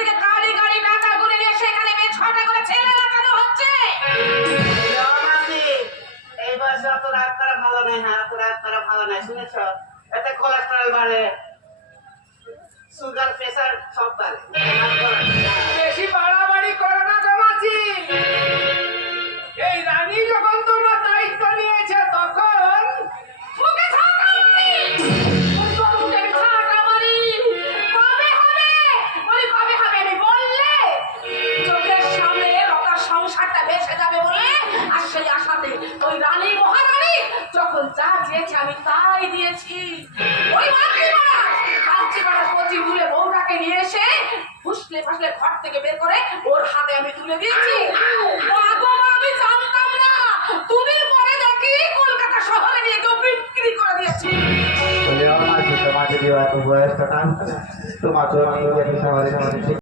থেকে গাড়ি গাড়ি টাকা গুনে নিয়ে সেখানে মেয়ে ছটা করে ছেলে লাগানো হচ্ছে। এই বয়সে অত রাগ করা ভালো নয়, হ্যাঁ অত রাগ করা ভালো নয়, শুনেছ? এতে কোলেস্টেরল বাড়ে, সুগার প্রেসার সব বাড়ে। বেশি বাড়াবাড়ি করো না জামাজি। এই রানী যখন তোমার দায়িত্ব নিয়েছে তখন মুখে ঝাঁকা মারি, মুখে ঝাঁকা মারি। কবে হবে বলি, কবে হবে আমি বললে চোখের সামনে লতার সংসারটা ভেসে যাবে বলে, আর সেই আশাতে ওই রানী মহারানী যখন যা চেয়েছে আমি তাই দিয়েছি। ওই মাতৃপাড়া কচি ভুলে বউটাকে নিয়ে এসে ফুসলে ফাসলে ঘর থেকে বের করে ওর হাতে আমি তুলে দিয়েছি। আমি জানতাম না তুমি পরে দেখি কলকাতা শহরে নিয়ে কেউ বিক্রি করে দিয়েছি। তোমাকে বয়সটা টান তোমাকে